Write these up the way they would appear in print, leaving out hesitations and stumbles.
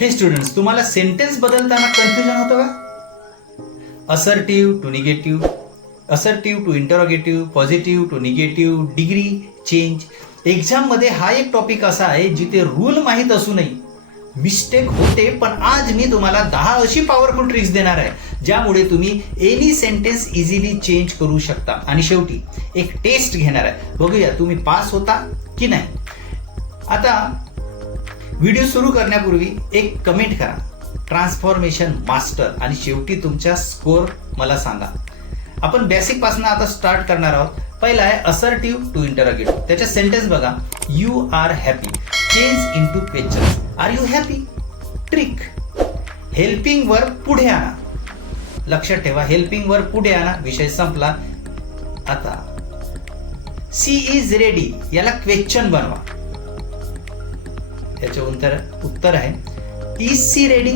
हे स्टुडंट्स, तुम्हाला सेंटेन्स बदलताना कन्फ्युजन होतं का? Assertive to negative, assertive to interrogative, positive to negative, degree change. एक्झाममध्ये हा एक टॉपिक असा आहे जिथे रूल माहीत असूनही मिस्टेक होते. पण आज मी तुम्हाला 10 अशी पॉवरफुल ट्रिक्स देणार आहे ज्यामुळे तुम्ही एनी सेंटेन्स इझिली चेंज करू शकता. आणि शेवटी एक टेस्ट घेणार आहे, बघूया तुम्ही पास होता की नाही. आता व्हिडिओ सुरू करण्यापूर्वी एक कमेंट करा, ट्रान्सफॉर्मेशन मास्टर, आणि शेवटी तुमचा स्कोर मला सांगा. आपण बेसिक पासून आता स्टार्ट करणार आहोत. पहिला आहे असर्टिव्ह टू इंटरोगेटिव्ह. त्याच्या सेंटेन्स बघा, you are happy, change into question, are you happy. Trick, helping verb पुढे आणा. लक्षात ठेवा, हेल्पिंग वर्ब पुढे आणा, विषय संपला. आता सी इज रेडी, याला क्वेश्चन बनवा. त्याचे उत्तर आहे is she ready.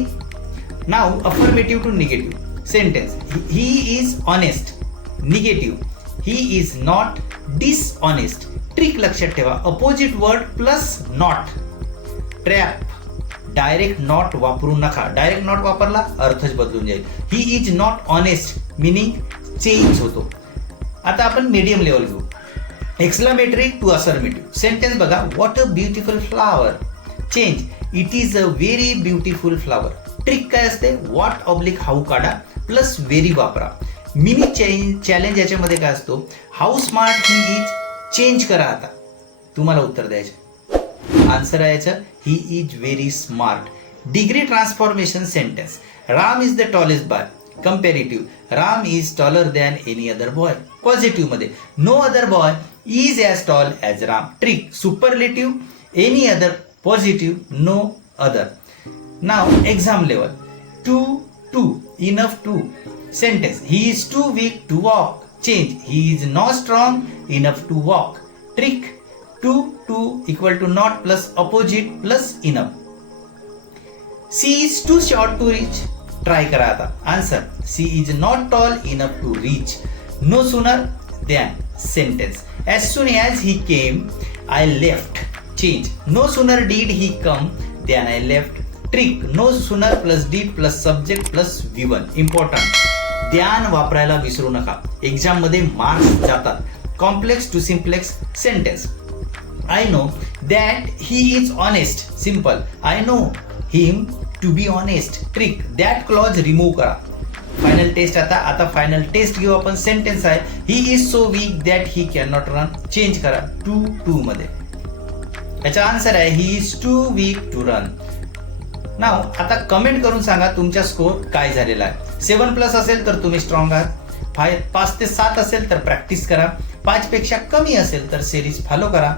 Now affirmative to negative sentence, he is honest, negative he is not dishonest. Trick लक्षात ठेवा, opposite word plus not. Trap, direct not वापरू नका. डायरेक्ट नॉट वापरला अर्थच बदलून जाईल. He is not honest meaning change होतो. आता आपण मीडियम लेवल घेऊ. एक्सक्लामेटरी टू असर्मेटिव्ह सेंटेन्स बघा, what a beautiful flower, change, it is a very beautiful flower. Trick काय असते, व्हॉट ऑब्लिक हाऊ काढा प्लस व्हेरी वापरा. मिनी चॅलेंज याच्यामध्ये काय असतो, how smart he is, change करा. आता तुम्हाला उत्तर द्यायचं. आन्सर आहे याचं, he is very smart. Degree transformation sentence, Ram is the tallest boy. Comparative, Ram is taller than any other boy. Positive मध्ये, no other boy is as tall as Ram. Trick, superlative, any other, positive, no other. Now exam level, too enough to sentence, he is too weak to walk. Change, he is not strong enough to walk. Trick, too equal to not plus opposite plus enough. She is too short to reach. Try करा आता. Answer, she is not tall enough to reach. No sooner than sentence, as soon as he came I left. Change, no sooner did he come than I left. Trick, no sooner plus did plus subject plus V1. Important, ध्यान वापरायला विसरू नका, exam मध्ये marks जातात. Complex to simplex sentence, I know that he is honest. Simple, I know him to be honest. Trick, that clause remove करा. Final test. आता final test घेऊ आपण. सेंटेन्स आहे, he is so weak that he can not run. Change करा too मध्ये. याचा answer आहे, he is too weak to run. नाव आता कमेंट करून सांगा तुमचा स्कोर काय झालेला आहे. 7+ असेल तर तुम्ही स्ट्रॉंग आहात. 5 ते 7 असेल तर प्रॅक्टिस करा. 5 पेक्षा कमी असेल तर सिरीज फॉलो करा.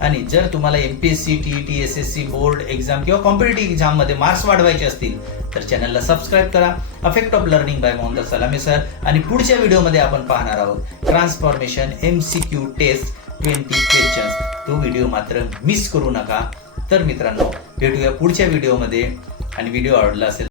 आणि जर तुम्हाला MPSC, TET, SSC board exam किंवा कॉम्पिटेटिव्ह एक्झाम मध्ये मार्क्स वाढवायचे असतील तर चॅनलला सबस्क्राईब करा. Affect of learning by Mohammad Salami sir. आणि पुढच्या व्हिडिओमध्ये आपण पाहणार आहोत ट्रान्सफॉर्मेशन MCQ टेस्ट 20 क्वेश्चन्स. तो व्हिडिओ मात्र मिस करू नका. तर मित्रांनो, भेटूया पुढच्या व्हिडिओमध्ये. आणि व्हिडिओ आवडला असेल